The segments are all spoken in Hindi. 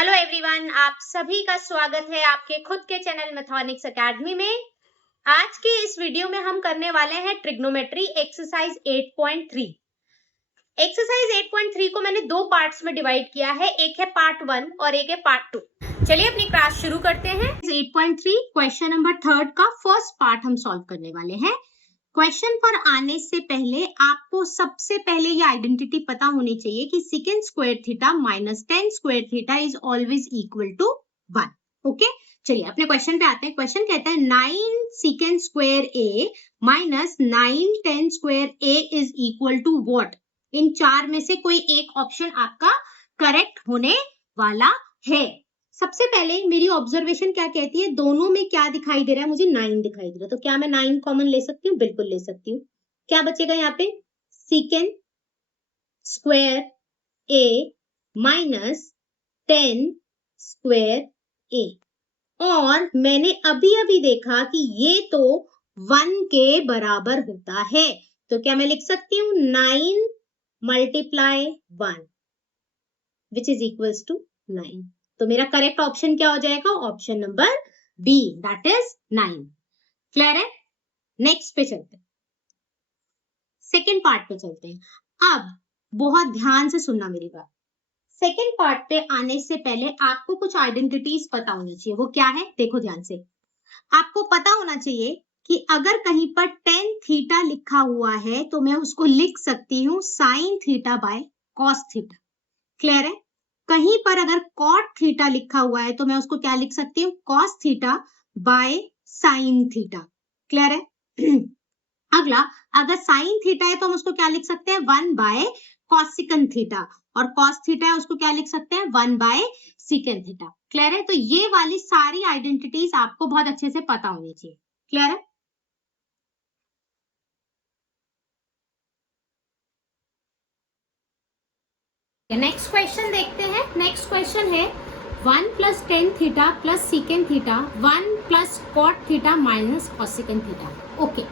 हेलो एवरीवन, आप सभी का स्वागत है आपके खुद के चैनल मैथमेटिक्स एकेडमी में। आज के इस वीडियो में हम करने वाले हैं ट्रिग्नोमेट्री एक्सरसाइज 8.3। एक्सरसाइज 8.3 को मैंने दो पार्ट्स में डिवाइड किया है, एक है पार्ट 1 और एक है पार्ट 2। चलिए अपनी क्लास शुरू करते हैं। 8.3 क्वेश्चन नंबर 3 का फर्स्ट पार्ट हम सॉल्व करने वाले हैं। क्वेश्चन पर आने से पहले आपको सबसे पहले ये आइडेंटिटी पता होनी चाहिए कि second square theta minus 10 square theta is always equal to 1। Okay, चलिए अपने क्वेश्चन पे आते हैं। क्वेश्चन कहता है 9 second square A minus 9 10 square A is equal to what. इन चार में से कोई एक ऑप्शन आपका करेक्ट होने वाला है। सबसे पहले मेरी ऑब्जर्वेशन क्या कहती है, दोनों में क्या दिखाई दे रहा है, मुझे 9 दिखाई दे रहा है, तो क्या मैं 9 कॉमन ले सकती हूँ? बिल्कुल ले सकती हूँ। क्या बचेगा यहाँ पे? Second square A minus 10 square ए। और मैंने अभी अभी देखा कि ये तो 1 के बराबर होता है, तो क्या मैं लिख सकती हूँ 9 multiply 1 which is equals to 9। तो मेरा करेक्ट ऑप्शन क्या हो जाएगा? Option number B, that is 9। Clear है? नेक्स्ट पे चलते हैं, सेकेंड पार्ट पे चलते हैं। अब बहुत ध्यान से सुनना मेरी बात। सेकेंड पार्ट पे आने से पहले आपको कुछ आइडेंटिटीज पता होनी चाहिए। वो क्या है? देखो ध्यान से। आपको पता होना चाहिए कि अगर कहीं पर tan थीटा लिखा हुआ है तो मैं उसको लिख सकती हूँ sin theta by cos theta. Clear है? कहीं पर अगर cot थीटा लिखा हुआ है तो मैं उसको क्या लिख सकती हूँ? cos theta by sin theta. Clear है? अगला, अगर sin थीटा है तो हम उसको क्या लिख सकते हैं? 1 बाय cosecant थीटा। और cos थीटा है उसको क्या लिख सकते हैं? 1 बाय secant थीटा। क्लियर है? तो ये वाली सारी आइडेंटिटीज आपको बहुत अच्छे से पता होनी चाहिए। क्लियर है? नेक्स्ट क्वेश्चन देखते हैं। नेक्स्ट क्वेश्चन है 1 plus tan theta plus second theta 1 plus cot theta minus cosecant theta. Okay,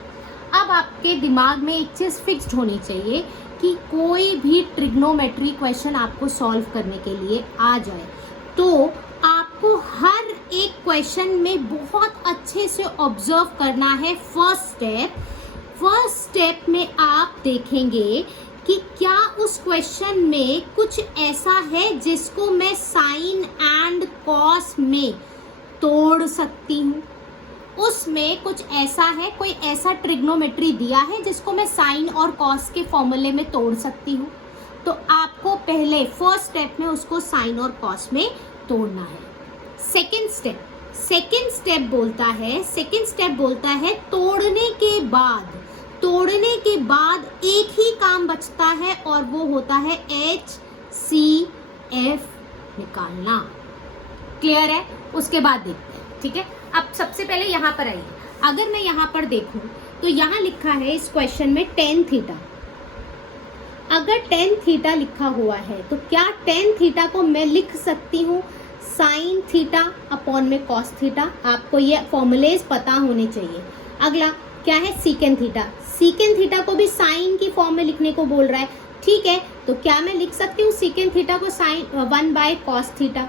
अब आपके दिमाग में एक चीज फिक्स्ड होनी चाहिए कि कोई भी ट्रिग्नोमेट्री क्वेश्चन आपको सॉल्व करने के लिए आ जाए तो आपको हर एक क्वेश्चन में बहुत अच्छे से ऑब्जर्व करना है। फर्स्ट स्टेप में आप देखेंगे कि क्या उस क्वेश्चन में कुछ ऐसा है जिसको मैं साइन एंड कॉस में तोड़ सकती हूँ। उसमें कुछ ऐसा है, कोई ऐसा ट्रिग्नोमेट्री दिया है जिसको मैं साइन और कॉस के फॉर्मूले में तोड़ सकती हूँ। तो आपको पहले फर्स्ट स्टेप में उसको साइन और कॉस में तोड़ना है। सेकेंड स्टेप बोलता है तोड़ने के बाद एक ही काम बचता है और वो होता है HCF निकालना। क्लियर है? उसके बाद देखते हैं। ठीक है, अब सबसे पहले यहाँ पर आइए। अगर मैं यहाँ पर देखूं तो यहाँ लिखा है इस क्वेश्चन में tan थीटा। अगर tan थीटा लिखा हुआ है तो क्या tan थीटा को मैं लिख सकती हूँ साइन थीटा अपॉन में कॉस थीटा? आपको ये फॉर्मूलेज पता होने चाहिए। अगला क्या है? सीकेंड थीटा को भी साइन की फॉर्म में लिखने को बोल रहा है। ठीक है, तो क्या मैं लिख सकती हूँ सीकेंड थीटा को sine 1 by cos theta?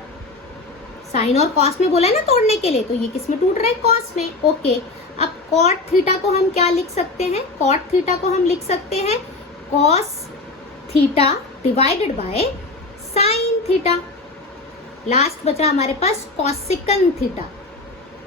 Sine और कॉस में बोला है ना तोड़ने के लिए, तो ये किस में टूट रहा है? कॉस में। ओके, अब कॉट थीटा को हम क्या लिख सकते हैं? कॉट थीटा को हम लिख सकते हैं cos theta divided bye sine theta. Last बचा हमारे पास कॉसिकन थीटा।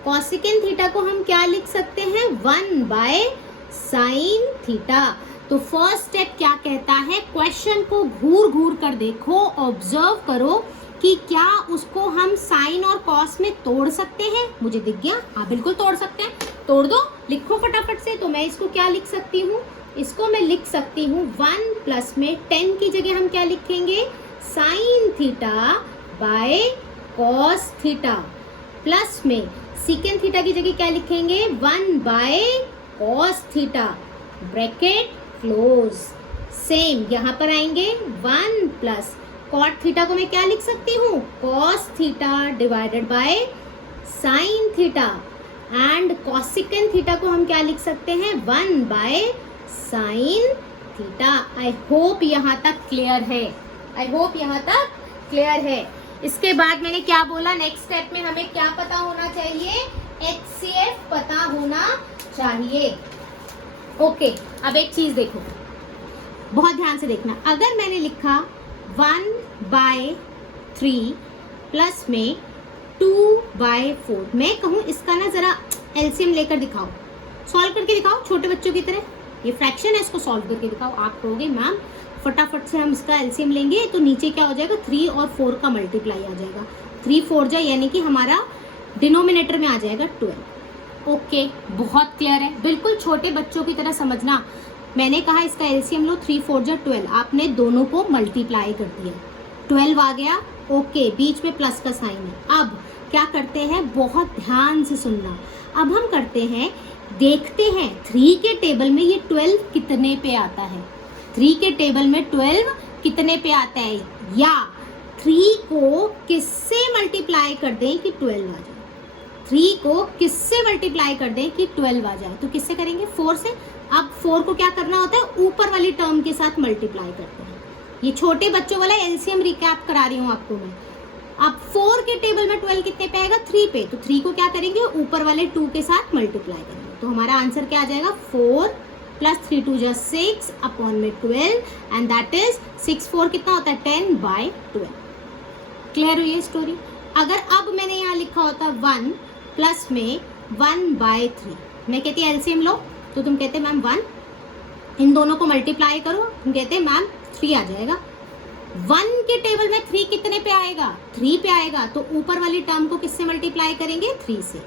कॉसिकन थीटा को हम क्या लिख सकते हैं? 1 बाय साइन थीटा। तो फर्स्ट स्टेप क्या कहता है? क्वेश्चन को घूर कर देखो, ऑब्जर्व करो कि क्या उसको हम साइन और कॉस में तोड़ सकते हैं। मुझे दिख गया, हाँ बिल्कुल तोड़ सकते हैं। तोड़ दो, लिखो फटाफट से। तो मैं इसको क्या लिख सकती हूँ? इसको मैं लिख सकती हूँ 1 प्लस में 10 की जगह हम क्या लिखेंगे? Sine theta by cos theta, plus में सीकेंड थीटा की जगह क्या लिखेंगे? 1 by cos theta, bracket close. Same यहाँ पर आएंगे 1 प्लस कॉट थीटा को मैं क्या लिख सकती हूँ? Cos theta divided bye sine theta. And cosecant theta को हम क्या लिख सकते हैं? 1 by sine theta. I hope यहाँ तक क्लियर है। इसके बाद मैंने क्या बोला, नेक्स्ट स्टेप में हमें क्या पता होना चाहिए, HCF पता होना चाहिए। ओके, अब एक चीज देखो, बहुत ध्यान से देखना। अगर मैंने लिखा 1/3 प्लस में 2/4, मैं कहूँ इसका ना जरा एलसीएम लेकर दिखाओ, सॉल्व करके दिखाओ छोटे बच्चों की तरह। ये फ्रैक्शन है, इसको सॉल्व करके दिखाओ। आप कहोगे मैम फटाफट से हम इसका एलसीएम लेंगे तो नीचे क्या हो जाएगा, 3 और 4 का मल्टीप्लाई आ जाएगा। 3 4 जा यानी कि हमारा डिनोमिनेटर में आ जाएगा 12। ओके, बहुत क्लियर है, बिल्कुल छोटे बच्चों की तरह समझना। मैंने कहा इसका एलसीएम लो, 3 4 जा 12, आपने दोनों को मल्टीप्लाई कर दिया, 12 आ गया। ओके, बीच में प्लस का साइन है। अब क्या करते हैं, बहुत ध्यान से सुनना। अब हम करते हैं, देखते हैं 3 के टेबल में ये 12 कितने पे आता है, 3 के टेबल में 12 कितने पे आता है, या 3 को किससे मल्टीप्लाई कर दें कि 12 आ जाए। 3 को किससे मल्टीप्लाई कर दें कि 12 आ जाए, तो किससे करेंगे, 4 से। अब 4 को क्या करना होता है, ऊपर वाली टर्म के साथ मल्टीप्लाई करते हैं। ये छोटे बच्चों वाला एलसीएम रिकैप करा रही हूँ आपको मैं। अब 4 के टेबल में 12 कितने पे आएगा, 3 पे, तो 3 को क्या करेंगे, ऊपर वाले 2 के साथ मल्टीप्लाई करेंगे। तो हमारा आंसर क्या आ जाएगा, 4 प्लस 3 2 जा 6 अपॉन में 12, एंड दैट इज 6 4 कितना होता है, 10/12। क्लियर हुई है स्टोरी। अगर अब मैंने यहाँ लिखा होता 1 प्लस में 1/3, मैं कहती एलसीएम लो, तो तुम कहते मैम 1, इन दोनों को मल्टीप्लाई करो, तुम कहते मैम 3 आ जाएगा। 1 के टेबल में 3 कितने पे आएगा, 3 पे आएगा, तो ऊपर वाली टर्म को किससे मल्टीप्लाई करेंगे, 3 से।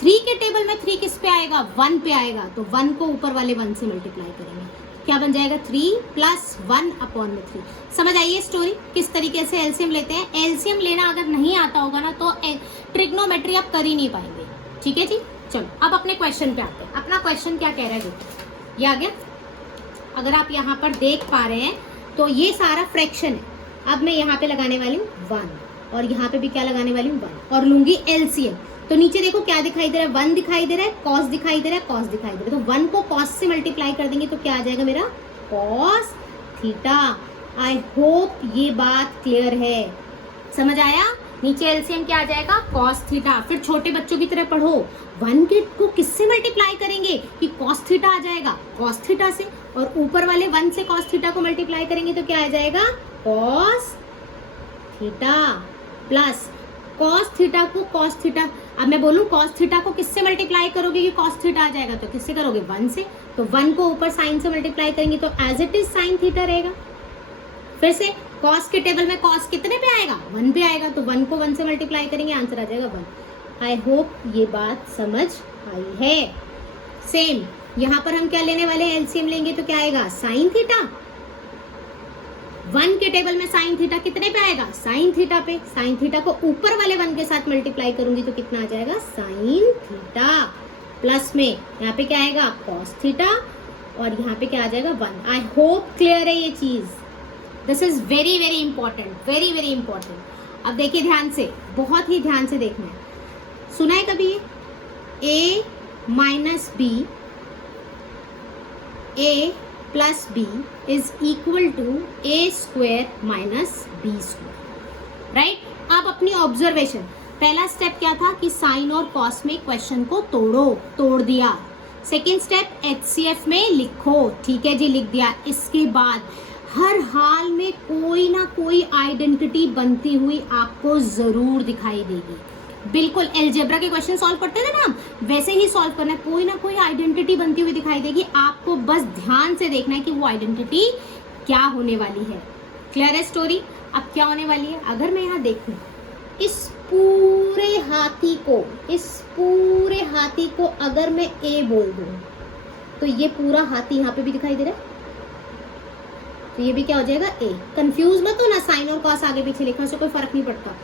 3 के टेबल में 3 किस पे आएगा, 1 पे आएगा, तो 1 को ऊपर वाले 1 से मल्टीप्लाई करेंगे, क्या बन जाएगा, 3 प्लस 1 अपॉन में 3। समझ आइए स्टोरी, किस तरीके से एलसीएम लेते हैं। एलसीएम लेना अगर नहीं आता होगा ना तो ट्रिग्नोमेट्री आप कर ही नहीं पाएंगे। ठीक है जी, चलो अब अपने क्वेश्चन पे आते हैं। अपना क्वेश्चन क्या कह रहा है, देखो ये आ गया। अगर आप यहाँ पर देख पा रहे हैं तो ये सारा फ्रैक्शन है। अब मैं यहाँ पे लगाने वाली हूँ 1, और यहाँ पे भी क्या लगाने वाली हूँ 1, और लूंगी एलसीएम। तो नीचे देखो क्या दिखाई दे रहा है, 1 दिखाई दे रहा है, कॉस दिखाई दे रहा है, कॉस दिखाई दे रहा है। तो 1 को कॉस से मल्टीप्लाई कर देंगे तो क्या आ जाएगा मेरा, कॉस थीटा। आई होप ये बात क्लियर है, समझ आया। नीचे एलसीएम क्या आ जाएगा, कॉस थीटा। फिर छोटे बच्चों की तरह पढ़ो, 1 के को किससे मल्टीप्लाई करेंगे कि कॉस थीटा आ जाएगा, कॉस थीटा से, और ऊपर वाले 1 से कॉस थीटा को मल्टीप्लाई करेंगे तो क्या आ जाएगा, cos theta plus cos theta को कॉस थीटा। अब मैं बोलूं कॉस थीटा को किससे मल्टीप्लाई करोगे कि कॉस थीटा आ जाएगा, तो किससे करोगे, 1 से। तो 1 को ऊपर साइन से मल्टीप्लाई करेंगे तो as it is sine theta रहेगा। फिर से कॉस के टेबल में कॉस कितने पे आएगा, 1 पे आएगा, तो 1 को 1 से मल्टीप्लाई करेंगे, आंसर आ जाएगा 1। आई होप ये बात समझ आई है। सेम यहाँ पर हम क्या लेने वाले हैं, एलसीएम लेंगे तो क्या आएगा, साइन थीटा। 1 के टेबल में साइन थीटा कितने पे आएगा, साइन थीटा पे। साइन थीटा को ऊपर वाले 1 के साथ मल्टीप्लाई करूंगी तो कितना आ जाएगा, साइन थीटा प्लस में यहाँ पे क्या आएगा, कॉस थीटा, और यहाँ पे क्या आ जाएगा, 1। आई होप क्लियर है ये चीज। This is very very important, very very important. अब देखिए ध्यान से, बहुत ही ध्यान से देखना है। सुना है कभी a minus B, a plus B is equal to A square minus B square, right. अब अपनी ऑब्जर्वेशन, पहला स्टेप क्या था कि साइन और कॉस में क्वेश्चन को तोड़ दिया। सेकेंड स्टेप एचसीएफ में लिखो, ठीक है जी, लिख दिया। इसके बाद हर हाल में कोई ना कोई आइडेंटिटी बनती हुई आपको जरूर दिखाई देगी। बिल्कुल एलजेब्रा के क्वेश्चन सॉल्व करते थे ना हम, वैसे ही सॉल्व करना है। कोई ना कोई आइडेंटिटी बनती हुई दिखाई देगी, आपको बस ध्यान से देखना है कि वो आइडेंटिटी क्या होने वाली है। क्लियर है स्टोरी। अब क्या होने वाली है, अगर मैं यहाँ देखूं इस पूरे हाथी को अगर मैं ए बोल दूं तो ये पूरा हाथी यहाँ पे भी दिखाई दे रहा है, तो ये भी क्या हो जाएगा, ए। कंफ्यूज मत हो ना, साइन और कॉस आगे पीछे लिखने से कोई फर्क नहीं पड़ता।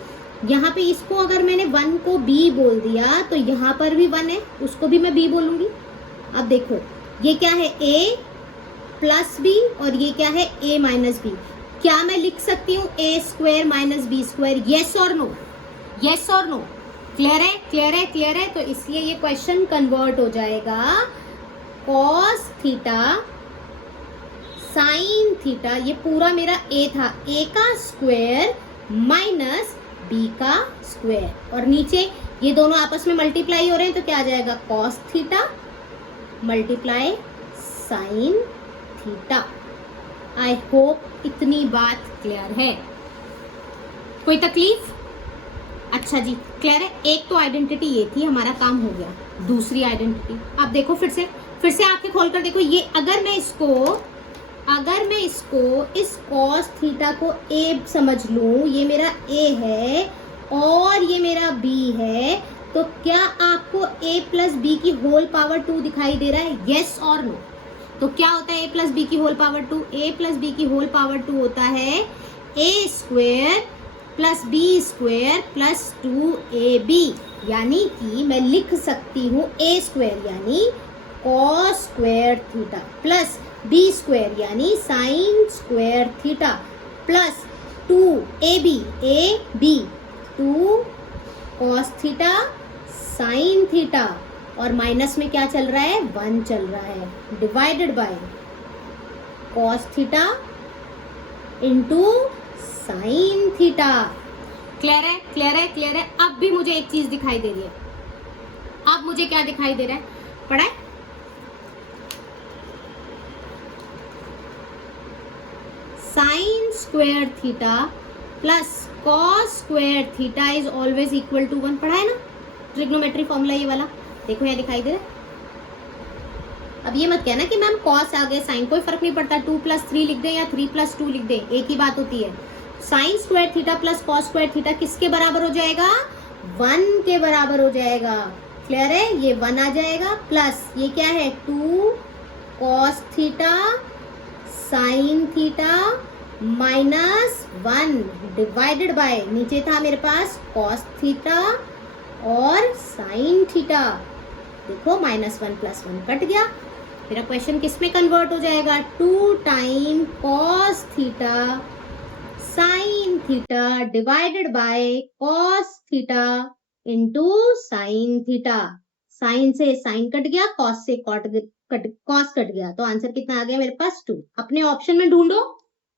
यहाँ पे इसको अगर मैंने 1 को बी बोल दिया तो यहाँ पर भी 1 है, उसको भी मैं बी बोलूंगी। अब देखो ये क्या है, ए प्लस बी, और ये क्या है, ए माइनस बी। क्या मैं लिख सकती हूँ A square minus B square, yes और नो, येस और नो। क्लियर है, क्लियर है, क्लियर है। तो इसलिए ये क्वेश्चन कन्वर्ट हो जाएगा कॉस थीटा साइन थीटा, ये पूरा मेरा ए था, ए का स्क्वायर माइनस बी का स्क्वायर, और नीचे ये दोनों आपस में मल्टीप्लाई हो रहे हैं तो क्या आ जाएगा, cos theta multiply sine theta. I hope इतनी बात क्लियर है, कोई तकलीफ? अच्छा जी, क्लियर है। एक तो आइडेंटिटी ये थी, हमारा काम हो गया। दूसरी आइडेंटिटी आप देखो, फिर से आंखें खोलकर देखो। ये अगर मैं इसको इस cos थीटा को a समझ लूं, ये मेरा a है और ये मेरा b है, तो क्या आपको a प्लस बी की होल पावर 2 दिखाई दे रहा है? यस और नो? तो क्या होता है a प्लस बी की whole power 2? a plus B की होल पावर 2 होता है a square plus B square plus 2ab, यानी कि मैं लिख सकती हूँ a स्क्वायर यानी cos square theta plus B square यानी sine square theta plus 2ab 2 cos theta sine theta, और माइनस में क्या चल रहा है, 1 चल रहा है, divided by cos theta into sine theta. Clear है, क्लियर है, क्लियर है। अब भी मुझे एक चीज दिखाई दे रही है। अब मुझे क्या दिखाई दे रहा है, पढ़ा है? Sine square theta plus cos square theta is always equal to 1, पढ़ा है ना? ट्रिग्नोमेट्री फॉर्मूला ये वाला देखो, यहाँ दिखाई दे रहा है। अब ये मत कहना कि मैम कॉस आ गए साइन, कोई फर्क नहीं पड़ता, 2 प्लस 3 लिख दें या 3 प्लस 2 लिख दें, एक ही बात होती है। Sine square theta plus cos square theta किसके बराबर हो जाएगा, 1 के बराबर हो जाएगा। क्लियर है, ये 1 आ जाएगा, प्लस ये क्या है 2 cos theta sine theta minus 1 divided bye, नीचे था मेरे पास कॉस थीटा और साइन थीटा, देखो -1 प्लस 1 कट गया। मेरा क्वेश्चन किस में कन्वर्ट हो जाएगा, 2 time cos theta sine theta divided by cos theta into sine theta. Sine से साइन कट गया, कॉस से कॉस कट गया, तो आंसर कितना आ गया मेरे पास, 2। अपने ऑप्शन में ढूंढो,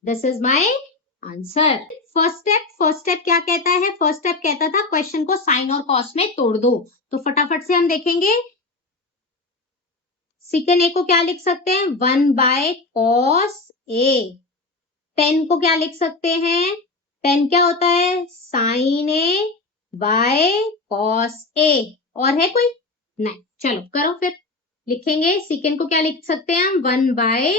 this is my answer. First step क्या कहता है, फर्स्ट स्टेप कहता था क्वेश्चन को साइन और कॉस में तोड़ दो, तो फटाफट से हम देखेंगे। सेकंड ए को क्या लिख सकते हैं, 1 बाय कॉस ए। टेन को क्या लिख सकते हैं, टेन क्या होता है, sign A bye cos A. और है कोई? नहीं, चलो करो फिर, लिखेंगे। सेकंड को क्या लिख सकते हैं हम, 1 बाय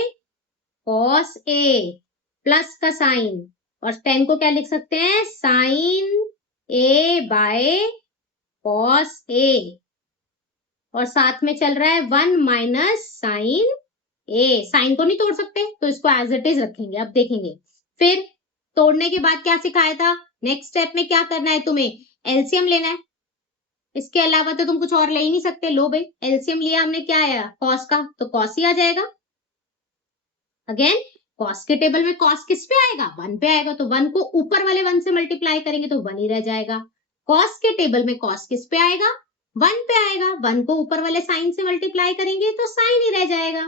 कॉस ए प्लस का साइन, और 10 को क्या लिख सकते हैं, sign A bye cos A, और साथ में चल रहा है 1 माइनस साइन ए। साइन को नहीं तोड़ सकते तो इसको एज इट इज रखेंगे। अब देखेंगे, फिर तोड़ने के बाद क्या सिखाया था, नेक्स्ट स्टेप में क्या करना है, तुम्हें एलसीएम लेना है, इसके अलावा तो तुम कुछ और ले ही नहीं सकते। लो भाई, एलसीएम लिया हमने, क्या आया कॉस का, तो कॉस ही आ जाएगा। अगेन कॉस के टेबल में कॉस किस पे आएगा, 1 पे आएगा, तो 1 को ऊपर वाले 1 से मल्टीप्लाई करेंगे तो 1 ही रह जाएगा। कॉस के टेबल में कॉस किस पे आएगा, 1 पे आएगा, 1 को ऊपर वाले साइन से मल्टीप्लाई करेंगे तो साइन ही रह जाएगा।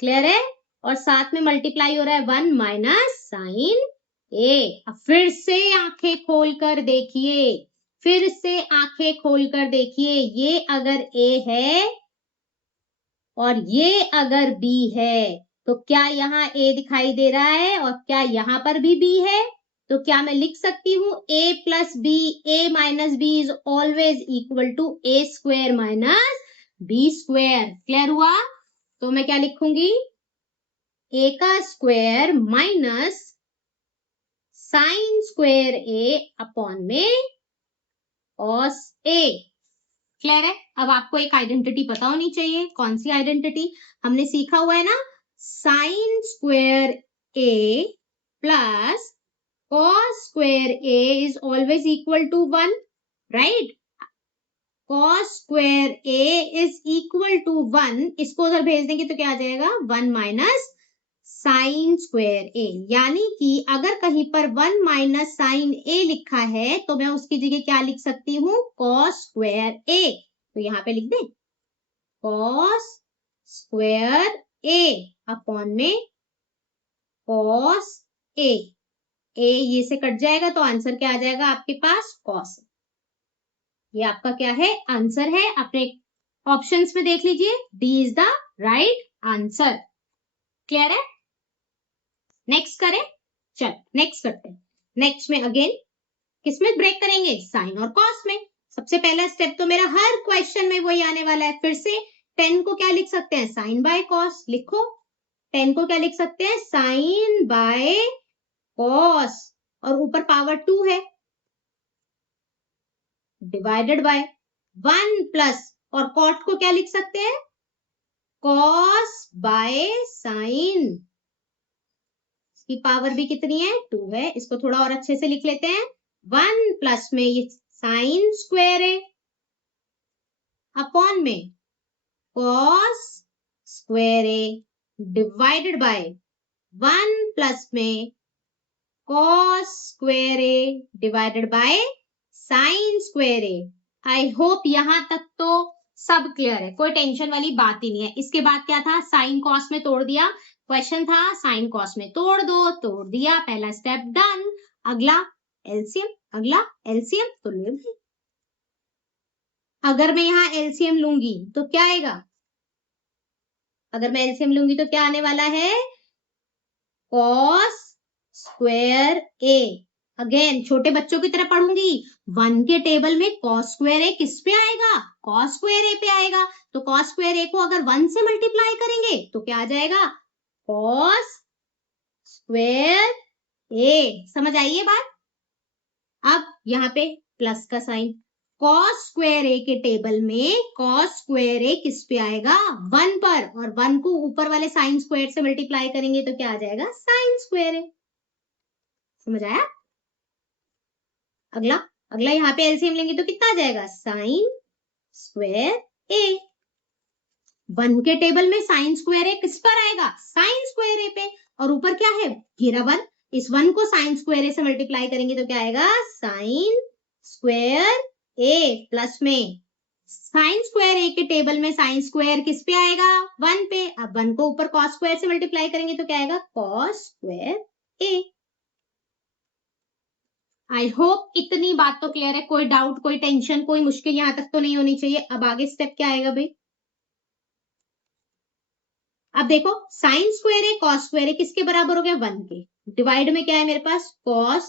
क्लियर है, और साथ में मल्टीप्लाई हो रहा है 1 माइनस साइन ए। अब फिर से आंखें खोलकर देखिए, फिर से आंखें खोलकर देखिए, ये अगर ए है और ये अगर बी है, तो क्या यहाँ ए दिखाई दे रहा है और क्या यहाँ पर भी बी है, तो क्या मैं लिख सकती हूँ a plus B, a minus B is always equal to a square minus B square. Clear हुआ, तो मैं क्या लिखूंगी, a का square minus sine square a upon में कॉस a। क्लियर है, अब आपको एक आइडेंटिटी पता होनी चाहिए, कौन सी आइडेंटिटी, हमने सीखा हुआ है ना, sine square a plus cos square a is always equal to 1, राइट। Cos square a is equal to 1, इसको उधर भेज देंगे तो क्या आ जाएगा, 1 माइनस साइन स्क्वायर a, यानी कि अगर कहीं पर 1 माइनस साइन a लिखा है तो मैं उसकी जगह क्या लिख सकती हूँ, कॉस स्क्वायर a। तो यहाँ पे लिख दें कॉस स्क्वायर a अपॉन में कॉस a ए ये से कट जाएगा तो आंसर क्या आ जाएगा आपके पास, कॉस। ये आपका क्या है, आंसर है। अपने ऑप्शंस में देख लीजिए, D is the right answer. Clear है? नेक्स्ट करें, चल नेक्स्ट करते हैं। नेक्स्ट में अगेन किसमें ब्रेक करेंगे, साइन और कॉस में। सबसे पहला स्टेप तो मेरा हर क्वेश्चन में वही आने वाला है। फिर से 10 को क्या लिख सकते हैं, साइन बाय कॉस। लिखो 10 को क्या लिख सकते हैं, साइन बाय कॉस, और ऊपर पावर 2 है, डिवाइडेड बाय 1 प्लस, और कॉट को क्या लिख सकते हैं, कॉस बाय साइन। इसकी पावर भी कितनी है, 2 है। इसको थोड़ा और अच्छे से लिख लेते हैं, 1 प्लस में ये साइन स्क्वायर है, अपॉन में कॉस स्क्वायर है, डिवाइडेड बाय 1 प्लस में कॉस स्क्वायर है, डिवाइडेड बाय साइन स्क्वायर है। आई होप यहां तक तो सब क्लियर है, कोई टेंशन वाली बात ही नहीं है। इसके बाद क्या था, साइन कॉस में तोड़ दिया। क्वेश्चन था साइन कॉस में तोड़ दो, तोड़ दिया, पहला स्टेप डन। अगला एलसीएम, अगला एलसीएम तो ले भाई। अगर मैं यहाँ एलसीएम लूंगी तो क्या आएगा, अगर मैं एलसीएम लूंगी तो क्या आने वाला है, कॉस स्क्वायर ए। अगेन छोटे बच्चों की तरह पढ़ूंगी, 1 के टेबल में कॉस स्क्वायर ए किस पे आएगा, कॉस स्क्वायर ए पे आएगा। तो कॉस स्क्वायर ए को अगर 1 से मल्टीप्लाई करेंगे तो क्या आ जाएगा, कॉस स्क्वायर ए। समझ आई ये बात? अब यहाँ पे प्लस का साइन, कॉस स्क्वायर ए के टेबल में कॉस स्क्वायर ए किस पे आएगा, 1 पर, और 1 को ऊपर वाले साइन स्क्वायर से मल्टीप्लाई करेंगे तो क्या आ जाएगा, साइन स्क्वायर ए। समझ आया? अगला अगला यहाँ पे एलसीएम लेंगे तो कितना आ जाएगा, साइन स्क्वायर ए। 1 के टेबल में साइन स्क्वायर ए किस पर आएगा, साइन स्क्वायर ए पे, और ऊपर क्या है, घेरा 1। इस 1 को साइन स्क्वायर ए से मल्टीप्लाई करेंगे तो क्या आएगा, साइन स्क्वायर ए, प्लस में साइन स्क्वायर ए के टेबल में साइन स्क्वायर किस पे आएगा, 1 पे। अब 1 को ऊपर कॉस स्क्वायर से मल्टीप्लाई करेंगे तो क्या आएगा, cos square A. I hope इतनी बात तो क्लियर है, कोई डाउट, कोई टेंशन, कोई मुश्किल यहां तक तो नहीं होनी चाहिए। अब आगे स्टेप क्या आएगा भाई, अब देखो साइन स्क्वायर है कॉस स्क्वायर है किसके बराबर हो गया, 1 के। डिवाइड में क्या है मेरे पास, cos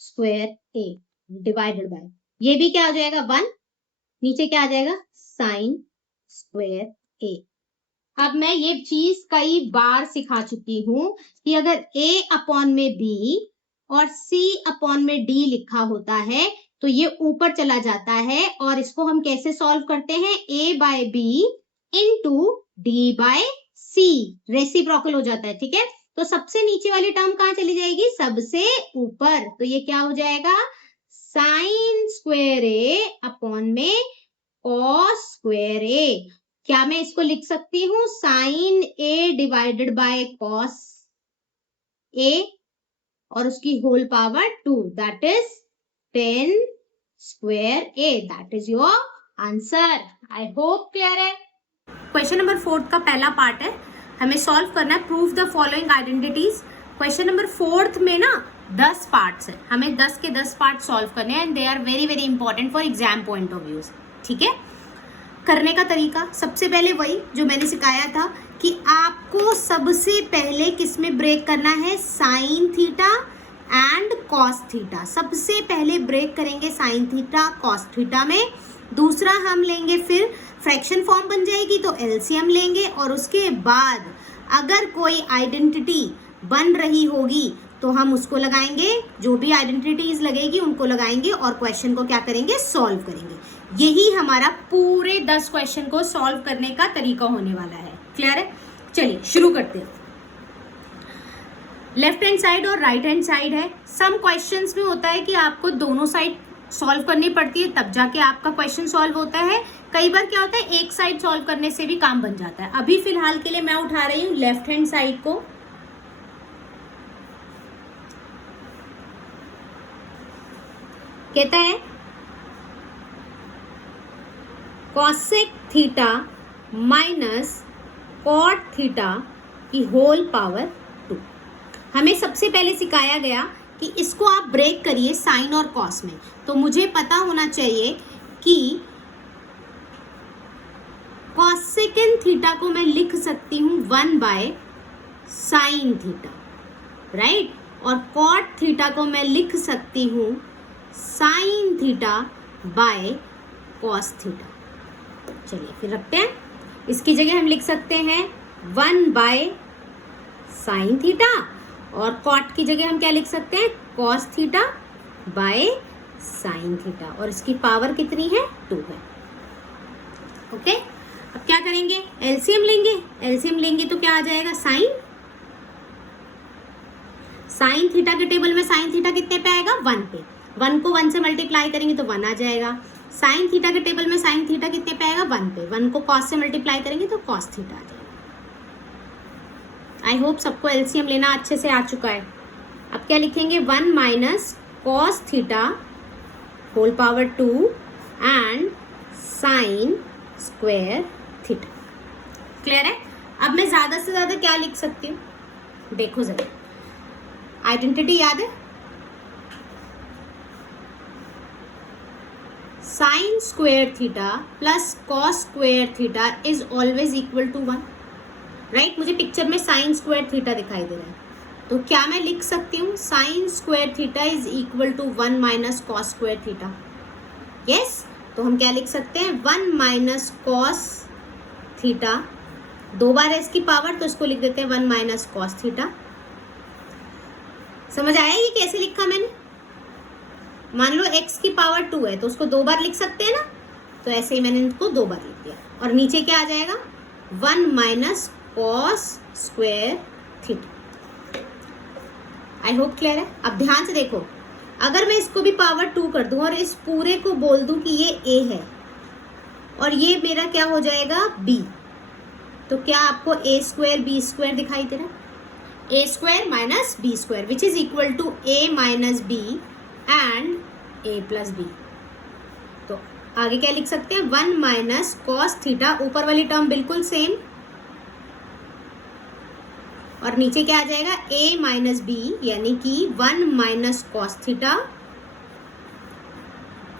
square A, divided by, ये भी क्या हो जाएगा 1, नीचे क्या आ जाएगा, साइन स्क्वायर ए। अब मैं ये चीज कई बार सिखा चुकी हूं कि अगर a अपॉन में b और c अपॉन में d लिखा होता है तो ये ऊपर चला जाता है, और इसको हम कैसे सॉल्व करते हैं, a by b into d by c, reciprocal हो जाता है। ठीक है, तो सबसे नीचे वाली टर्म कहां चली जाएगी, सबसे ऊपर। तो ये क्या हो जाएगा, साइन स्क्वायर ए अपॉन में कॉस स्क्वायर ए। क्या मैं इसको लिख सकती हूँ, sine A divided by cos A और उसकी whole power 2, that is 10 square A. That is your answer. I hope clear है। क्वेश्चन नंबर 4 का पहला पार्ट है, हमें सॉल्व करना है, prove the following identities. Question number 4 में ना 10 पार्ट्स है, हमें 10 के 10 पार्ट सॉल्व करने हैं, and they are very very important for exam point of views. ठीक है, करने का तरीका सबसे पहले वही जो मैंने सिखाया था कि आपको सबसे पहले किस में ब्रेक करना है, sine theta and cos theta. सबसे पहले ब्रेक करेंगे साइन थीटा कॉस थीटा में। दूसरा हम लेंगे, फिर फ्रैक्शन फॉर्म बन जाएगी तो एलसीएम लेंगे, और उसके बाद अगर कोई आइडेंटिटी बन रही होगी तो हम उसको लगाएंगे, जो भी आइडेंटिटीज लगेगी उनको लगाएंगे, और क्वेश्चन को क्या करेंगे, सॉल्व करेंगे। यही हमारा पूरे 10 क्वेश्चन को सॉल्व करने का तरीका होने वाला है। क्लियर है? चलिए शुरू करते हैं। लेफ्ट हैंड साइड और राइट हैंड साइड है। सम क्वेश्चंस में होता है कि आपको दोनों साइड सॉल्व करनी पड़ती है, तब जाके आपका क्वेश्चन सॉल्व होता है। कई बार क्या होता है, एक साइड सॉल्व करने से भी काम बन जाता है। अभी फिलहाल के लिए मैं उठा रही हूँ लेफ्ट हैंड साइड को। कहता है cosec theta minus cot theta की होल पावर 2। हमें सबसे पहले सिखाया गया कि इसको आप ब्रेक करिए साइन और कॉस में, तो मुझे पता होना चाहिए कि कॉसेकेंड थीटा को मैं लिख सकती हूँ 1/sin थीटा, राइट, और कॉट थीटा को मैं लिख सकती हूँ sin theta by cos theta. चलिए फिर रखते हैं, इसकी जगह हम लिख सकते हैं 1/sin थीटा, और कॉट की जगह हम क्या लिख सकते हैं, cos theta by sine theta, और इसकी पावर कितनी है, 2 है। ओके, अब क्या करेंगे, एलसीएम लेंगे। एलसीएम लेंगे तो क्या आ जाएगा, साइन थीटा के टेबल में साइन थीटा कितने पे आएगा, 1 पे। 1 को 1 से मल्टीप्लाई करेंगे तो 1 आ जाएगा। साइन थीटा के टेबल में साइन थीटा कितने पे आएगा, 1 पे। 1 को कॉस से मल्टीप्लाई करेंगे तो कॉस थीटा आ जाएगा। आई होप सबको एलसीएम लेना अच्छे से आ चुका है। अब क्या लिखेंगे, 1 minus cos theta whole power 2 and sine square theta. Clear है। अब मैं ज्यादा से ज्यादा क्या लिख सकती हूँ, देखो जरा, आइडेंटिटी याद है, sine square theta plus cos square theta is always equal to 1, right. मुझे पिक्चर में साइन स्क्वायर थीटा दिखाई दे रहा है, तो क्या मैं लिख सकती हूँ sine square theta is equal to 1 minus cos square theta. Yes, तो हम क्या लिख सकते हैं, 1 माइनस कॉस थीटा, 2 बार है इसकी पावर, तो इसको लिख देते हैं 1 माइनस कॉस थीटा। समझ आया ये कैसे लिखा मैंने। मान लो x की पावर 2 है तो उसको 2 बार लिख सकते हैं ना, तो ऐसे ही मैंने इनको 2 बार लिख दिया, और नीचे क्या आ जाएगा, 1 माइनस कॉस स्क्वायर थीटा। आई होप क्लियर है। अब ध्यान से देखो, अगर मैं इसको भी पावर 2 कर दूं और इस पूरे को बोल दूं कि ये a है और ये मेरा क्या हो जाएगा b, तो क्या आपको a स्क्वायर b स्क्वायर दिखाई दे रहा है, a square minus b square which is equal to a minus b and a plus b। तो आगे क्या लिख सकते हैं, 1 माइनस कॉस थीटा, ऊपर वाली टर्म बिल्कुल सेम, और नीचे क्या आ जाएगा, a माइनस b, यानी कि 1 minus cos theta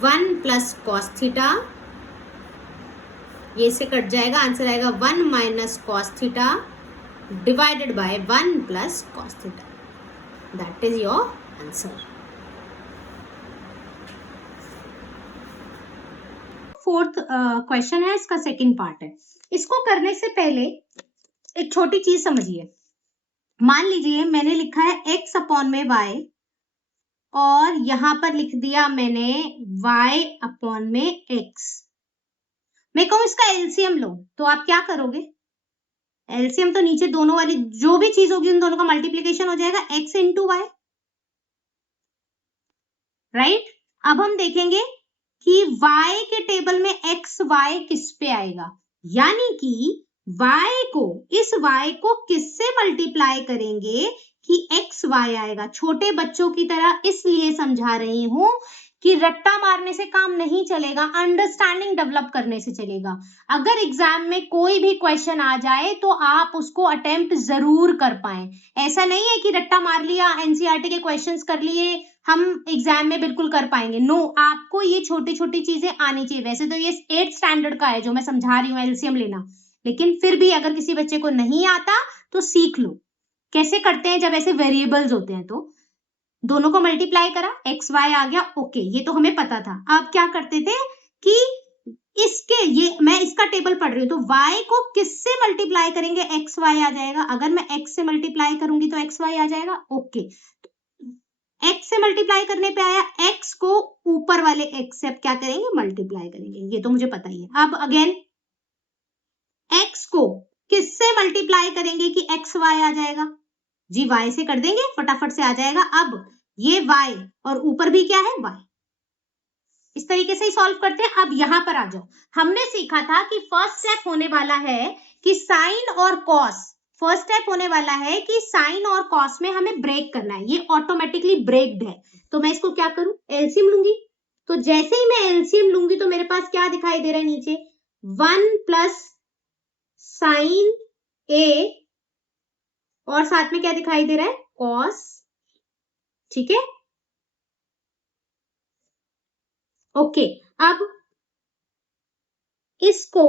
1 plus cos theta, ये से कट जाएगा, आंसर आएगा 1 minus cos theta divided by 1 plus cos theta. That is your answer. Fourth question है, इसका सेकंड पार्ट है। इसको करने से पहले एक छोटी चीज समझिए। मान लीजिए मैंने लिखा है x अपॉन में y, और यहां पर लिख दिया मैंने y अपॉन में x। मैं कहूं इसका एलसीएम लो, तो आप क्या करोगे, एलसीएम तो नीचे दोनों वाली जो भी चीज होगी उन दोनों का मल्टीप्लीकेशन हो जाएगा, x इंटू वाई, राइट। अब हम देखेंगे कि y के टेबल में x y किस पे आएगा, यानी कि y को, इस y को किससे मल्टीप्लाई करेंगे कि x y आएगा। छोटे बच्चों की तरह इसलिए समझा रही हूं कि रट्टा मारने से काम नहीं चलेगा, अंडरस्टैंडिंग डेवलप करने से चलेगा। अगर एग्जाम में कोई भी क्वेश्चन आ जाए तो आप उसको अटेम्प्ट जरूर कर पाए। ऐसा नहीं है कि रट्टा मार लिया, एनसीईआरटी के क्वेश्चंस कर लिए, हम एग्जाम में बिल्कुल कर पाएंगे। नो, आपको ये छोटी छोटी चीजें आनी चाहिए। वैसे तो ये 8th स्टैंडर्ड का है जो मैं समझा रही हूँ एलसीएम लेना, लेकिन फिर भी अगर किसी बच्चे को नहीं आता तो सीख लो कैसे करते हैं। जब ऐसे वेरिएबल्स होते हैं तो दोनों को मल्टीप्लाई करा, एक्स वाई आ गया, ओके, ये तो हमें पता था। अब क्या करते थे कि इसके, ये मैं इसका टेबल पढ़ रही हूँ, तो y को किससे मल्टीप्लाई करेंगे, एक्स वाई आ जाएगा। अगर मैं x से मल्टीप्लाई करूंगी तो एक्स वाई आ जाएगा, ओके। x से मल्टीप्लाई करने पे आया, x को ऊपर वाले x से अब क्या करेंगे, मल्टीप्लाई करेंगे, ये तो मुझे पता ही है। अब अगेन x को किससे मल्टीप्लाई करेंगे कि एक्स वाई आ जाएगा, जी y से कर देंगे, फटाफट से आ जाएगा। अब ये y और ऊपर भी क्या है, y। इस तरीके से ही सॉल्व करते हैं। अब यहां पर आ जाओ, हमने सीखा था कि फर्स्ट स्टेप होने वाला है कि साइन और कॉस, फर्स्ट स्टेप होने वाला है कि साइन और कॉस में हमें ब्रेक करना है, ये ऑटोमेटिकली ब्रेक्ड है। तो मैं इसको क्या करूं, एलसीएम लूंगी। तो जैसे ही मैं एलसीएम लूंगी तो मेरे पास क्या दिखाई दे रहा है नीचे, 1 प्लस साइन ए, और साथ में क्या दिखाई दे रहा है, कॉस ठीक है। ओके, अब इसको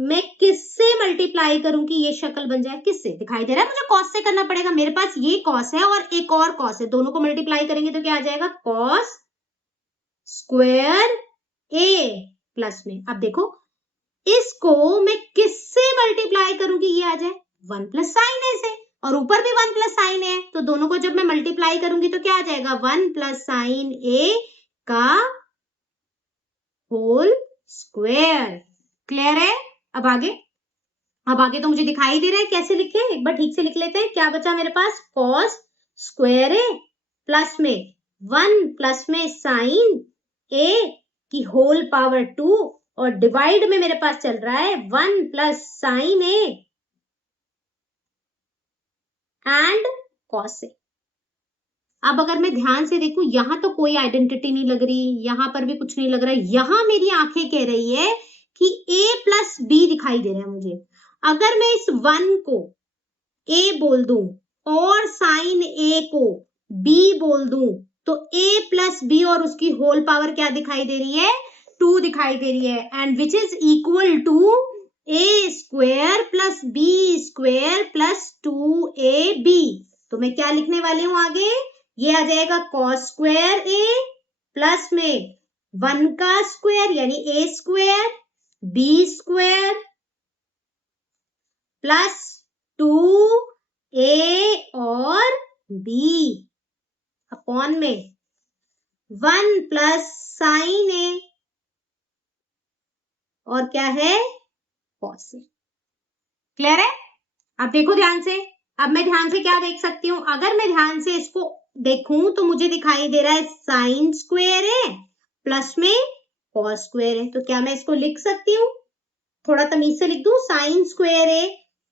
मैं किससे मल्टीप्लाई करूं कि ये शक्ल बन जाए? किससे? दिखाई दे रहा है मुझे कॉस से करना पड़ेगा। मेरे पास ये कॉस है और एक और कॉस है, दोनों को मल्टीप्लाई करेंगे तो क्या आ जाएगा? कॉस स्क्वायर ए प्लस में। अब देखो इसको मैं किससे मल्टीप्लाई करूं कि ये आ जाए? 1 प्लस साइन ए से, और ऊपर भी 1 प्लस साइन ए है, तो दोनों को जब मैं मल्टीप्लाई करूंगी तो क्या आ जाएगा? 1 प्लस साइन ए का होल स्क्वायर। क्लियर है? अब आगे तो मुझे दिखाई दे रहा है कैसे लिखे, एक बार ठीक से लिख लेते हैं। क्या बचा मेरे पास? कॉस स्क्वायर ए प्लस में 1 प्लस में साइन ए की होल पावर 2, और डिवाइड में मेरे पास चल रहा है 1 plus sine A and cos A. अब अगर मैं ध्यान से देखूं, यहां तो कोई आइडेंटिटी नहीं लग रही, यहां पर भी कुछ नहीं लग रहा है, यहां मेरी आंखें कह रही है कि a प्लस बी दिखाई दे रहा है मुझे। अगर मैं इस 1 को a बोल दूं और साइन a को b बोल दूं, तो a प्लस बी और उसकी होल पावर क्या दिखाई दे रही है? 2 दिखाई दे रही है, and which is equal to a square plus b square plus 2ab। तो मैं क्या लिखने वाली हूं आगे? ये आ जाएगा कॉस स्क्वायर ए प्लस में 1 का स्क्वायर यानी A square B square plus 2a और b अपॉन में 1 प्लस साइन ए और क्या है? Cos A. क्लियर है? अब देखो ध्यान से, अब मैं ध्यान से क्या देख सकती हूं? अगर मैं ध्यान से इसको देखूं तो मुझे दिखाई दे रहा है साइन स्क्वायर है प्लस में कॉस स्क्वायर है। तो क्या मैं इसको लिख सकती हूँ? थोड़ा तमीज से लिख दूं, साइन स्क्वायर है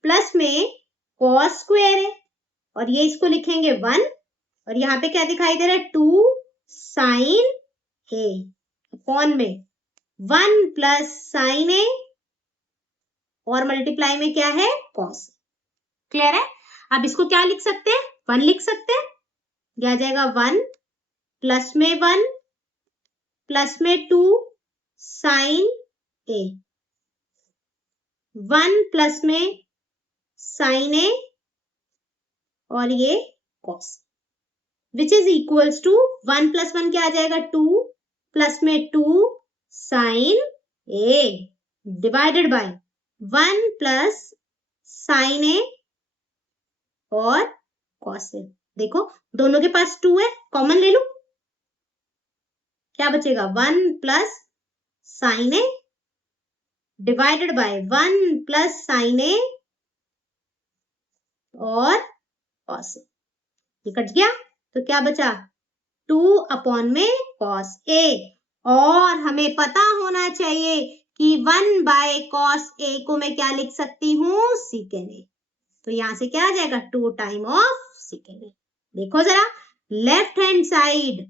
प्लस में कॉस स्क्वायर है, और ये इसको लिखेंगे 1, और यहाँ पे क्या दिखाई दे रहा है? 2 साइन ए अपॉन में 1 प्लस साइन ए और मल्टीप्लाई में क्या है? कॉस। क्लियर है? अब इसको क्या लिख सकते हैं? 1 लिख सकते हैं। क्या आ जाएगा? 1 प्लस में 1 प्लस में 2 साइन ए, 1 प्लस में साइन ए और ये cos, which is equals to 1 plus 1 क्या आ जाएगा? 2 प्लस में 2 sine A divided by 1 plus sine A और कॉस ए। देखो दोनों के पास 2 है, कॉमन ले लो, क्या बचेगा? 1 plus sine A divided by 1 plus sine A और कॉस ए। ये कट गया तो क्या बचा? 2 अपॉन में कॉस ए, और हमें पता होना चाहिए कि 1 बाय कॉस ए को मैं क्या लिख सकती हूँ? सीकेंड ए। तो यहां से क्या आ जाएगा? 2 टाइम ऑफ सीकेंड ए। देखो जरा, लेफ्ट हैंड साइड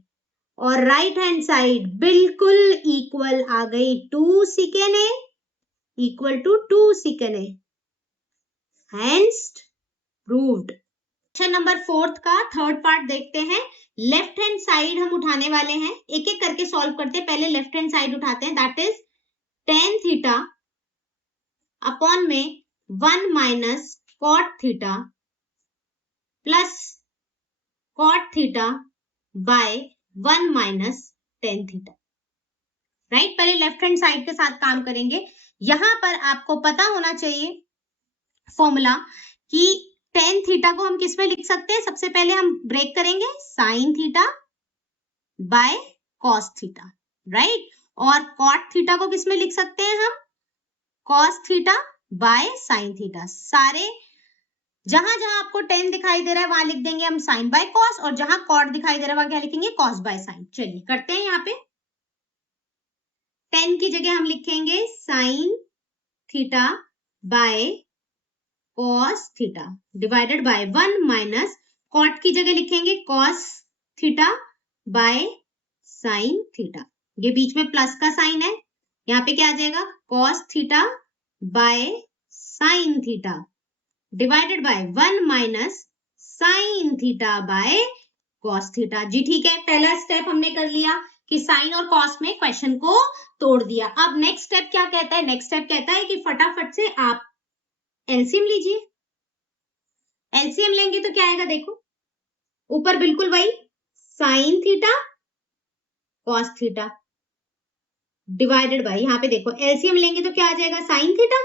और राइट हैंड साइड बिल्कुल इक्वल आ गई। 2 second A equal to 2 second A, hence proved. Question number 4 का थर्ड पार्ट देखते हैं। लेफ्ट हैंड साइड हम उठाने वाले हैं, एक एक करके सॉल्व करते हैं। पहले लेफ्ट हैंड साइड उठाते हैं, that is tan theta upon में 1 minus cot theta plus cot theta by 1 minus tan theta. Right, पहले लेफ्ट हैंड साइड के साथ काम करेंगे। यहां पर आपको पता होना चाहिए फॉर्मूला कि tan थीटा को हम किस में लिख सकते हैं? सबसे पहले हम ब्रेक करेंगे sign theta by cos theta, right. और कॉट थीटा को किस में लिख सकते हैं हम? Cos theta by sine theta. सारे जहां जहां आपको tan दिखाई दे रहा है वहां लिख देंगे हम साइन बाय कॉस, और जहां कॉट दिखाई दे रहा है वहां क्या लिखेंगे? Cos by sine. चलिए करते हैं। यहाँ पे tan की जगह हम लिखेंगे sine theta by cos theta divided by 1 minus cot की जगह लिखेंगे cos theta by sine theta. ये बीच में प्लस का साइन है, यहाँ पे क्या आ जाएगा? Cos theta by sine theta divided by 1 minus sine theta by cos theta. जी ठीक है, पहला स्टेप हमने कर लिया कि साइन और कॉस में क्वेश्चन को तोड़ दिया। अब नेक्स्ट स्टेप क्या कहता है? नेक्स्ट स्टेप कहता है कि फटाफट से आप एलसीएम लीजिए। एलसीएम लेंगे तो क्या आएगा? देखो ऊपर बिल्कुल वही sine theta cos theta divided bye, यहाँ पे देखो एलसीएम लेंगे तो क्या आ जाएगा? साइन थीटा,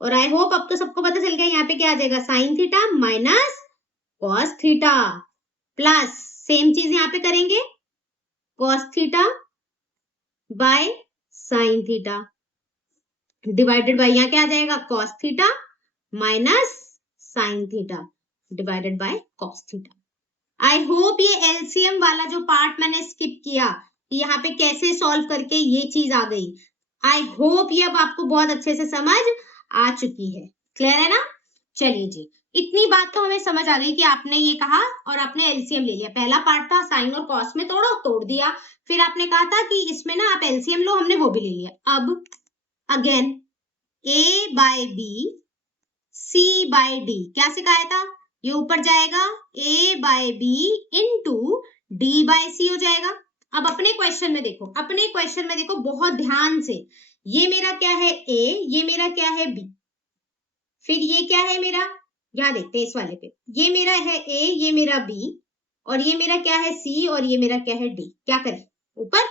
और आई होप अब तो सबको पता चल गया यहाँ पे क्या आ जाएगा? Sign theta minus cos theta plus same चीज यहाँ पे करेंगे cos theta by sine theta divided bye, यहाँ क्या आ जाएगा? Cos theta minus sine theta divided by cos theta. I hope ये एलसीएम वाला जो पार्ट मैंने स्किप किया, यहाँ पे कैसे सॉल्व करके ये चीज आ गई, आई होप ये अब आपको बहुत अच्छे से समझ आ चुकी है। क्लियर है ना? चलिए जी, इतनी बात तो हमें समझ आ गई कि आपने ये कहा और आपने एलसीएम ले लिया। पहला पार्ट था साइन और कॉस में तोड़ो, तोड़ दिया। फिर आपने कहा था कि इसमें ना आप एलसीएम लो, हमने वो भी ले लिया। अब again A by B C by D क्या सिखाया था? ये ऊपर जाएगा a by B into D by C हो जाएगा। अब अपने क्वेश्चन में देखो, अपने क्वेश्चन में देखो बहुत ध्यान से, ये मेरा क्या है? a, ये मेरा क्या है? b, फिर ये क्या है मेरा? यहाँ देखते हैं इस वाले पे, ये मेरा है a, ये मेरा b, और ये मेरा क्या है? c, और ये मेरा क्या है? d। क्या करें ऊपर?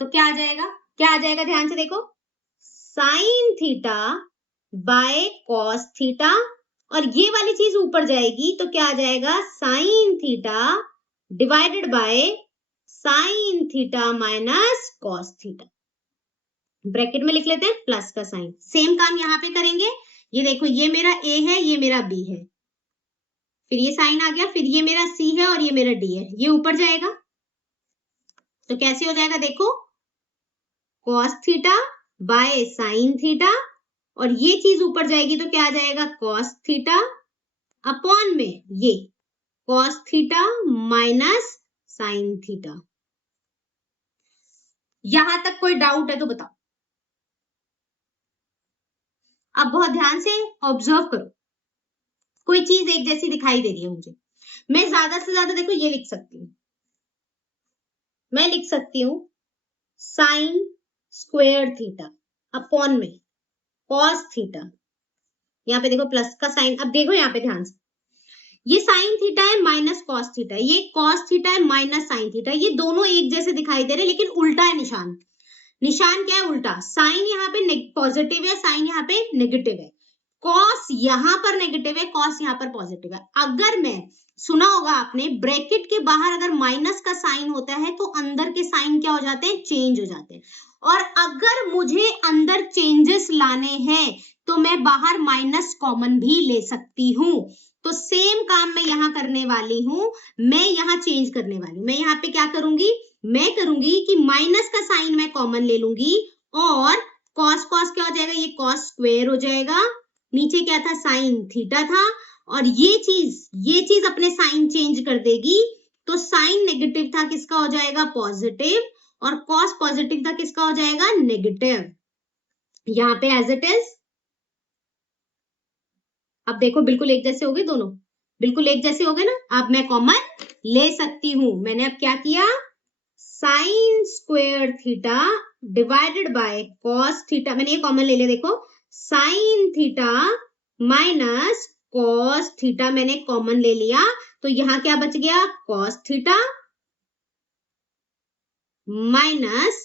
तो क्या आ जाएगा? क्या आ जाएगा? ध्यान से देखो, sign theta by cos theta, और ये वाली चीज ऊपर जाएगी तो क्या आ जाएगा? Sign theta divided bye sine theta minus cos theta. Bracket में लिख लेते हैं प्लस का साइन। सेम काम यहाँ पे करेंगे। ये देखो, ये मेरा a है, ये मेरा b है, फिर ये साइन आ गया, फिर ये मेरा c है और ये मेरा d है, ये ऊपर जाएगा तो कैसे हो जाएगा? देखो cos theta by sine theta, और ये चीज ऊपर जाएगी तो क्या आ जाएगा? कॉस थीटा अपॉन में ये cos theta minus sine theta. यहां तक कोई डाउट है तो बताओ। अब बहुत ध्यान से ऑब्जर्व करो, कोई चीज एक जैसी दिखाई दे रही है मुझे। मैं ज्यादा से ज्यादा देखो ये लिख सकती हूँ, मैं लिख सकती हूँ साइन स्क्वायर थीटा अपॉन में कॉस थीटा। यहाँ पे देखो प्लस का साइन, अब देखो यहाँ पे ध्यान से, ये साइन थीटा है माइनस कॉस थीटा, ये कॉस थीटा है माइनस साइन थीटा, ये दोनों एक जैसे दिखाई दे रहे लेकिन उल्टा है निशान। निशान क्या है? उल्टा। साइन यहाँ पे पॉजिटिव है, साइन यहाँ पे नेगेटिव है, कॉस यहाँ पर नेगेटिव है, कॉस यहाँ पर पॉजिटिव है। अगर मैं, सुना होगा आपने, ब्रैकेट के बाहर अगर माइनस का साइन होता है तो अंदर के साइन क्या हो जाते हैं? चेंज हो जाते हैं। और अगर मुझे अंदर चेंजेस लाने हैं तो मैं बाहर माइनस कॉमन भी ले सकती हूँ। तो सेम काम मैं यहाँ करने वाली हूँ, मैं यहाँ चेंज करने वाली हूँ। मैं यहाँ पे क्या करूंगी? मैं करूंगी कि माइनस का साइन मैं कॉमन ले लूंगी, और कॉस कॉस क्या हो जाएगा? ये कॉस स्क्वायर हो जाएगा। नीचे क्या था? साइन थीटा था, और ये चीज अपने साइन चेंज कर देगी, तो साइन नेगेटिव था, किसका हो जाएगा? पॉजिटिव, और कॉस पॉजिटिव था, किसका हो जाएगा? नेगेटिव। यहाँ पे एज इट इज। अब देखो बिल्कुल एक जैसे हो गए, दोनों बिल्कुल एक जैसे हो गए ना। अब मैं कॉमन ले सकती हूं। मैंने अब क्या किया? Sign square theta divided by cos theta, मैंने ये कॉमन ले लिया। देखो sign theta minus cos theta मैंने कॉमन ले लिया, तो यहां क्या बच गया? कॉस थीटा माइनस,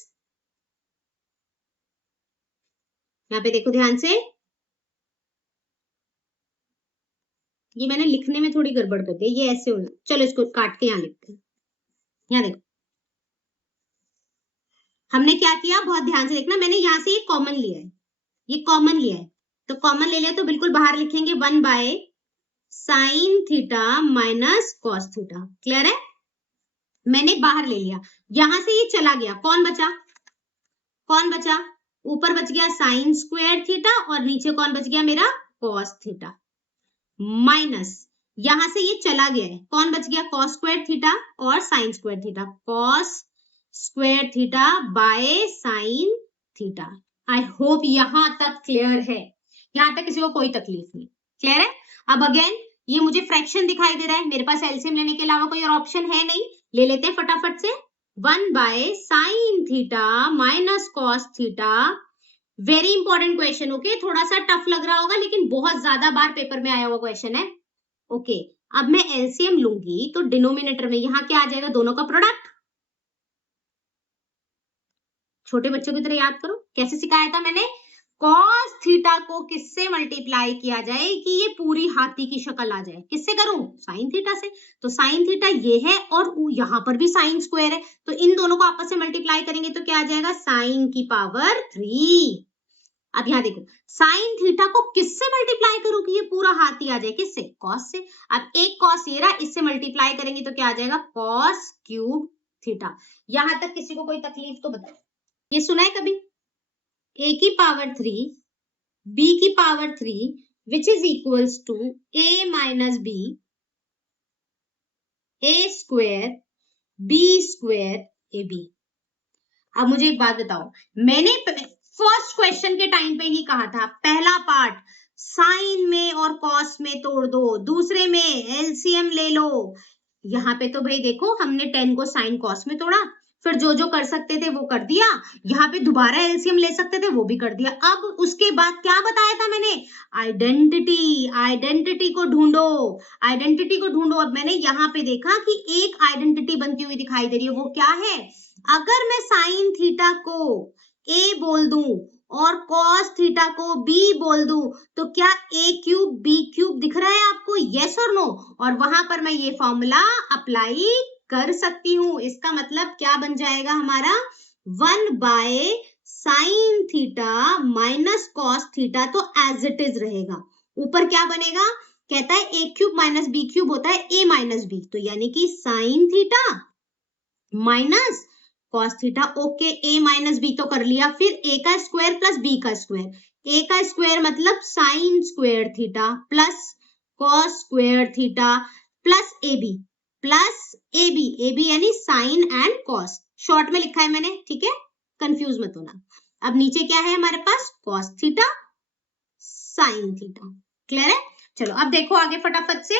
यहाँ पे देखो ध्यान से, ये मैंने लिखने में थोड़ी गड़बड़ कर दी, ये ऐसे होना, चलो इसको काट के यहाँ लिखते हैं। यहाँ देखो हमने क्या किया, बहुत ध्यान से देखना, मैंने यहाँ से ये कॉमन लिया है, ये कॉमन लिया है, तो कॉमन ले लिया तो बिल्कुल बाहर लिखेंगे 1 by sine theta minus cos theta. Clear है? मैंने बाहर ले लिया, यहां से ये चला गया, कौन बचा? कौन बचा? ऊपर बच गया साइन स्क्वायर थीटा, और नीचे कौन बच गया मेरा? कॉस थीटा माइनस, यहां से ये चला गया है, कौन बच गया? कॉस स्क्वायर थीटा और sign square theta, cos square theta by sine theta. I hope यहां तक क्लियर है, यहां तक किसी को कोई तकलीफ नहीं। क्लियर है? अब अगेन ये मुझे फ्रैक्शन दिखाई दे रहा है, मेरे पास एलसीएम लेने के अलावा कोई और ऑप्शन है नहीं, ले लेते हैं फटाफट से। 1 by sine theta minus cos theta. Very important question, okay, थोड़ा सा टफ लग रहा होगा लेकिन बहुत ज्यादा बार पेपर में आया हुआ क्वेश्चन है। ओके, अब मैं एलसीएम लूंगी तो डिनोमिनेटर में यहाँ क्या आ जाएगा, दोनों का प्रोडक्ट। छोटे बच्चों की तरह याद करो, कैसे सिखाया था मैंने, कॉस थीटा को किससे मल्टीप्लाई किया जाए कि ये पूरी हाथी की शक्ल आ जाए, किससे करूं, साइन थीटा से। तो साइन थीटा ये है और यहाँ पर भी साइन स्क्वायर है, तो इन दोनों को आपस में मल्टीप्लाई करेंगे तो क्या आ जाएगा, साइन की पावर 3। अब यहाँ देखो, साइन थीटा को किससे मल्टीप्लाई करूं कि ये पूरा हाथी आ जाए, किससे, कॉस से। अब एक कॉस ये रहा, इससे मल्टीप्लाई करेंगे तो क्या आ जाएगा, कॉस क्यूब थीटा। यहां तक किसी को कोई तकलीफ तो बताओ, ये सुना है कभी, a की पावर 3 b की power 3 which is equals to a minus b a square b square ab। अब मुझे एक बात बताओ, मैंने फर्स्ट क्वेश्चन के टाइम पे ही कहा था, पहला पार्ट साइन में और कॉस में तोड़ दो, दूसरे में एलसीएम ले लो। यहाँ पे तो भाई देखो, हमने 10 को साइन कॉस में तोड़ा, फिर जो जो कर सकते थे वो कर दिया, यहाँ पे दोबारा एलसीएम ले सकते थे वो भी कर दिया। अब उसके बाद क्या बताया था मैंने, आइडेंटिटी, आइडेंटिटी को ढूंढो, आइडेंटिटी को ढूंढो। अब मैंने यहाँ पे देखा कि एक आइडेंटिटी बनती हुई दिखाई दे रही है, वो क्या है, अगर मैं साइन थीटा को a बोल दूं और कॉस थीटा को b बोल दूं तो क्या a क्यूब b क्यूब दिख रहा है आपको, यस और नो, और वहां पर मैं ये फॉर्मूला अप्लाई कर सकती हूं। इसका मतलब क्या बन जाएगा हमारा, 1 by sine theta minus cos theta तो एज इट इज रहेगा, ऊपर क्या बनेगा, कहता है a cube minus b cube होता है a माइनस b, तो यानी कि sine theta minus cos theta. Okay, a minus B तो कर लिया, फिर a का स्क्वायर प्लस b का स्क्वायर, a का स्क्वायर मतलब sine square theta plus cos square theta plus ab यानी साइन एंड कॉस, शॉर्ट में लिखा है मैंने, ठीक है, कंफ्यूज मत होना। अब नीचे क्या है हमारे पास, cos theta sine theta, clear है। चलो अब देखो आगे फटाफट से,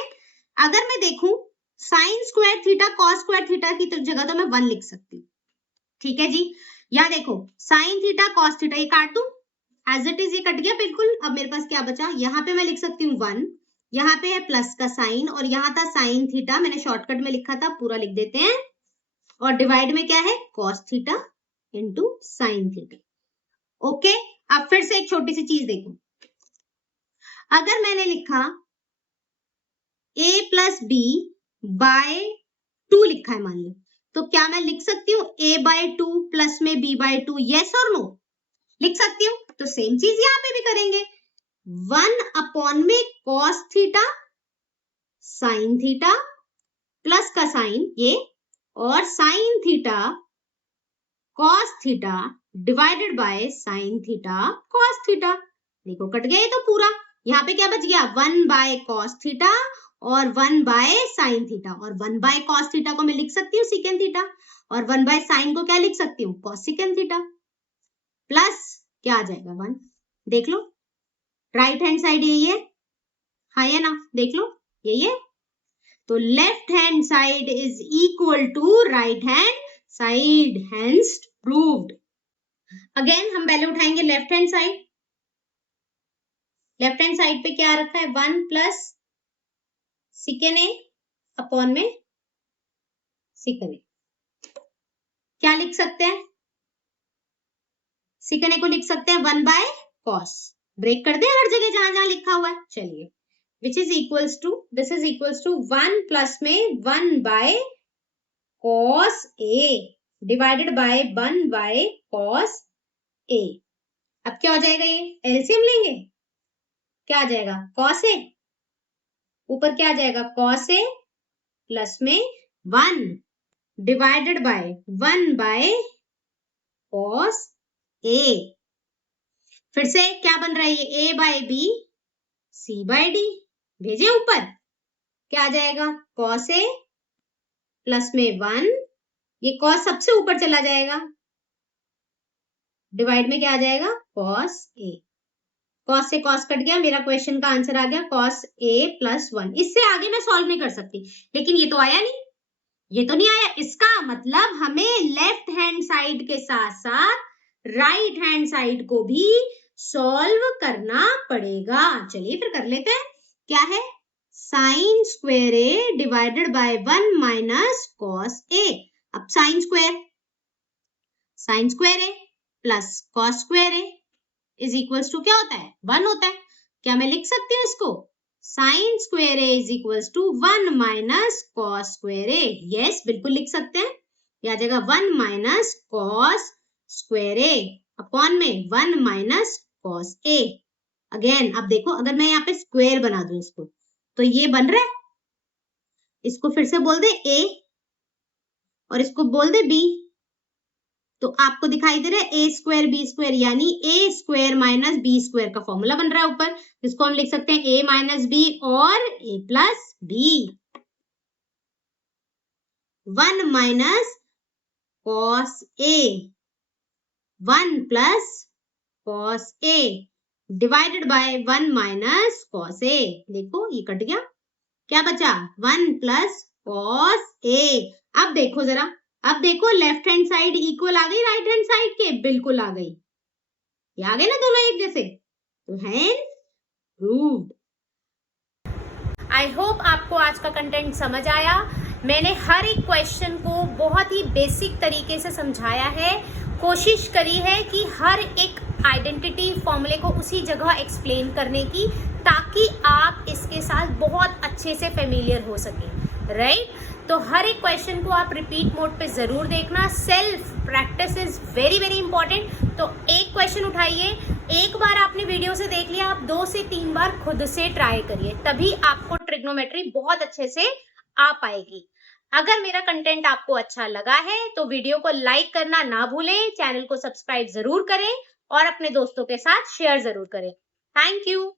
अगर मैं देखूं sign square theta cos square theta की जगह तो मैं 1 लिख सकती हूँ, ठीक है जी। यहाँ देखो साइन थीटा कॉस थीटा, ये काट दूं, एज इट इज ये कट गया बिल्कुल। अब मेरे पास क्या बचा, यहाँ पे मैं लिख सकती हूँ 1, यहाँ पे है प्लस का साइन और यहाँ था साइन थीटा, मैंने शॉर्टकट में लिखा था, पूरा लिख देते हैं, और डिवाइड में क्या है, cos theta into sine theta. Okay, अब फिर से एक छोटी सी चीज देखो, अगर मैंने लिखा a प्लस बी बाय 2 लिखा है मान लो, तो क्या मैं लिख सकती हूँ a बाय 2 प्लस में b बाय 2, यस और नो, लिख सकती हूँ। तो सेम चीज यहाँ पे भी करेंगे, 1 अपॉन में cos theta sine theta plus का साइन ये, और sine theta cos theta divided bye sine theta cos theta. देखो कट गया ये तो पूरा, यहाँ पे क्या बच गया, 1 बाय कॉस थीटा और 1 बाय साइन थीटा, और 1 बाय कॉस थीटा को मैं लिख सकती हूँ सिकेंड थीटा, और 1 बाय साइन को क्या लिख सकती हूँ, कॉस सिकेंड थीटा, प्लस क्या आ जाएगा 1, देख लो राइट हैंड साइड यही है, हाँ है ना, देख लो यही है, तो left hand side is equal to right hand side, hence proved. Again हम पहले उठाएंगे left hand side, left hand side पे क्या रखा है, 1 प्लस सिकेन ए अपॉन में सिकेन ए, क्या लिख सकते हैं, सिकेन ए को लिख सकते हैं 1 बाय कॉस, ब्रेक कर दे हर जगह जहां जहां लिखा हुआ है, चलिए, which is equals to, this is equals to 1 plus में 1 by cos A divided by 1 by cos A. अब क्या हो जाएगा, ये एलसीएम लेंगे, क्या आ जाएगा, कॉस ए, ऊपर क्या आ जाएगा, कॉस ए प्लस में 1 divided by 1 by cos A, फिर से क्या बन रहा है, ये a by B C by D, भेजे ऊपर, क्या आ जाएगा, कॉस ए प्लस में 1, ये कॉस सबसे ऊपर चला जाएगा, डिवाइड में क्या आ जाएगा, कॉस ए, कॉस से कॉस कट गया, मेरा क्वेश्चन का आंसर आ गया cos a प्लस 1। इससे आगे मैं सॉल्व नहीं कर सकती, लेकिन ये तो आया नहीं, ये तो नहीं आया। इसका मतलब हमें लेफ्ट हैंड साइड के साथ साथ राइट हैंड साइड को भी सॉल्व करना पड़ेगा। चलिए फिर कर लेते हैं। क्या है? Sine square A divided by 1 minus cos A. अब sine square A plus cos square A is equals to क्या होता है? 1 होता है। क्या मैं लिख सकती हूँ इसको? Sine square A is equals to 1 minus cos square A. Yes, बिल्कुल लिख सकते हैं। यह आ जाएगा 1 minus cos square A upon में 1 माइनस कॉस ए। अगेन अब देखो, अगर मैं यहाँ पे स्क्वायर बना दूं इसको, तो ये बन रहा है। इसको फिर से बोल दे a और इसको बोल दे b, तो आपको दिखाई दे रहा है a स्क्वायर b स्क्वायर, यानी a square minus b square का फॉर्मूला बन रहा है ऊपर, जिसको हम लिख सकते हैं a माइनस b और a plus b। 1 minus cos a, 1 plus cos a divided by 1 minus cos a। देखो ये कट गया, क्या बचा? 1 प्लस कॉस a। अब देखो जरा, अब देखो लेफ्ट हैंड साइड इक्वल आ गई राइट हैंड साइड के, बिल्कुल आ गई। ये आ गए ना दोनों एक जैसे, तो हैंस प्रूव्ड। आई होप आपको आज का कंटेंट समझ आया। मैंने हर एक क्वेश्चन को बहुत ही बेसिक तरीके से समझाया है, कोशिश करी है कि हर एक आइडेंटिटी फॉर्मूले को उसी जगह एक्सप्लेन करने की, ताकि आप इसके साथ बहुत अच्छे से फेमिलियर हो सके, राइट? तो हर एक क्वेश्चन को आप रिपीट मोड पे जरूर देखना। Self practice is very very important. तो एक क्वेश्चन उठाइए, एक बार आपने वीडियो से देख लिया, आप 2 से 3 बार खुद से ट्राई करिए, तभी आपको ट्रिग्नोमेट्री बहुत अच्छे से आ पाएगी। अगर मेरा कंटेंट आपको अच्छा लगा है तो वीडियो को लाइक करना ना भूलें, चैनल को सब्सक्राइब जरूर करें और अपने दोस्तों के साथ शेयर जरूर करें। Thank you.